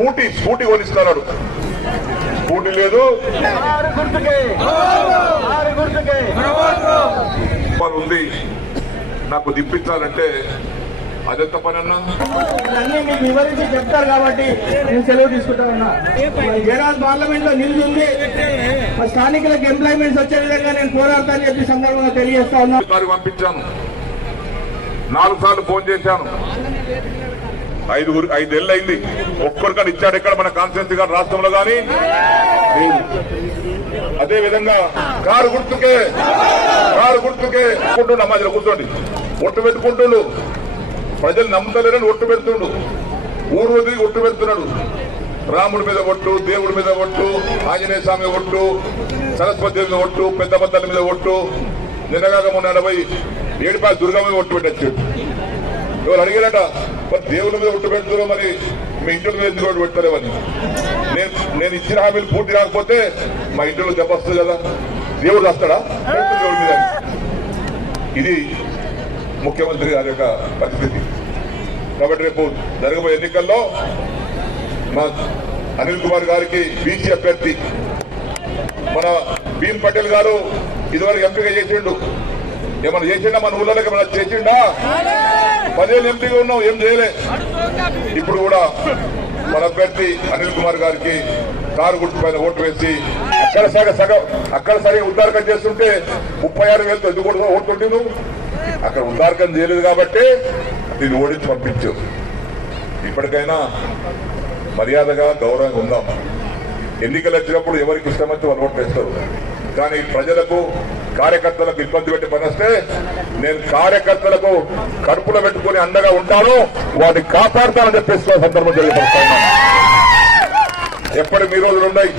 Scooty కొనిస్తున్నాడు. Scooty లేదు. ఉంది. నాకు దిప్పించాలంటే అదెంత పని అన్నా మీకు వివరించి చెప్తారు కాబట్టి నేను సెలవు తీసుకుంటా ఉన్నా. మరి జనాల్ పార్లమెంట్లో మరి స్థానికులకు ఎంప్లాయ్మెంట్స్ వచ్చే విధంగా నేను పోరాడతా అని చెప్పి సందర్భంగా తెలియజేస్తా ఉన్నా. పంపించాను. నాలుగు సార్లు ఫోన్ చేశాను. ఐదుగురు ఐదేళ్ళు అయింది ఒక్కరికని ఇచ్చాడు ఇక్కడ మన కాన్స్టిట్యూన్సీ గారు రాష్ట్రంలో కానీ? అదే విధంగా కారు గుర్తుకే కారు గుర్తుకే కుంటుండు మధ్యలో కూర్చోండి ఒట్టు పెట్టుకుంటుండు. ప్రజలు నమ్ముతలేరని ఒట్టు పెడుతుండు. ఊరు వదిలి ఒట్టు పెడుతున్నాడు. రాముడి మీద ఒట్టు దేవుడి మీద ఒట్టు ఆంజనేయ స్వామి ఒట్టు సరస్వతి మీద ఒట్టు పెద్ద పెద్దల మీద ఒట్టు. నిన్నగాక మొన్న ఎనభై ఏడుపాయ దుర్గా ఒట్టు పెట్టచ్చు ఎవరు అడిగారట మరి దేవుని మీద ఒట్టు పెడుతున్నారు మరి? మీ ఇంటి మీద ఎందుకు ఒట్టు పెడతారేమని నేను నేను ఇచ్చిన హామీలు పూర్తి రాకపోతే మా ఇంట్లో దెబ్బస్తుంది కదా? దేవుడు వస్తాడా దేవుడి మీద. ఇది ముఖ్యమంత్రి గారి యొక్క పరిస్థితి. కాబట్టి రేపు జరగబోయే ఎన్నికల్లో మా అనిల్ కుమార్ గారికి బీసీ అభ్యర్థి మన భీమ్ పటేల్ గారు ఇదివరకు ఎంపిక చేసిండు. ఏమన్నా చేసిండా? మన ఊళ్ళోకి ఏమన్నా చేసిండా? పదేళ్ళు ఎంపీగా ఉన్నాం ఏం చేయలే. ఇప్పుడు కూడా మన అభ్యర్థి అనిల్ కుమార్ గారికి కారు గుర్తు పైన ఓటు వేసి అక్కడ సగ సగం అక్కడ సరిగా ఉద్దారకం చేస్తుంటే ముప్పై ఆరు వేలతో ఎందుకు కూడా నువ్వు అక్కడ ఉద్దారకం చేయలేదు కాబట్టి నేను ఓడించి పంపించు. ఇప్పటికైనా మర్యాదగా గౌరవంగా ఉందాం. ఎన్నికలు వచ్చినప్పుడు ఎవరికి ఇష్టమైతే వాళ్ళు ఓట్లు వేస్తారు. కానీ ప్రజలకు కార్యకర్తలకు ఇబ్బంది పెట్టి పని వస్తే నేను కార్యకర్తలకు కడుపులో పెట్టుకుని అండగా ఉంటాను వాటిని కాపాడుతానని చెప్పేసి సందర్భం తెలియపరుస్తాను. ఎప్పటి మీ రోజులు ఉన్నాయి?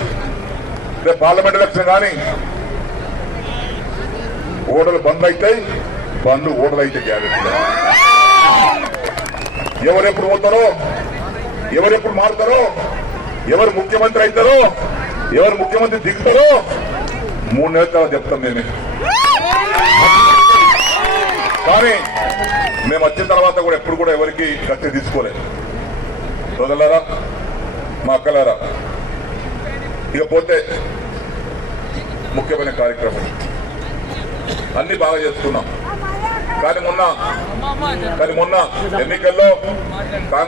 రేపు పార్లమెంట్ ఎలక్షన్ కానీ ఓడలు బంద్ అవుతాయి బండ్లు ఓడలు అయితే గ్యారెంటీ ఎవరెప్పుడు పోతారో ఎవరెప్పుడు మారుతారో ఎవరు ముఖ్యమంత్రి అవుతారో ఎవరు ముఖ్యమంత్రి దిగుతారో మూడు నెలల తర్వాత చెప్తాం మేమే కానీ మేము వచ్చిన తర్వాత కూడా ఎప్పుడు కూడా ఎవరికి కత్తి తీసుకోలేదు. సోదరులారా మా అక్కలారా ఇకపోతే ముఖ్యమైన కార్యక్రమం. అన్ని బాగా చేసుకున్నాం కానీ మొన్న కానీ మొన్న ఎన్నికల్లో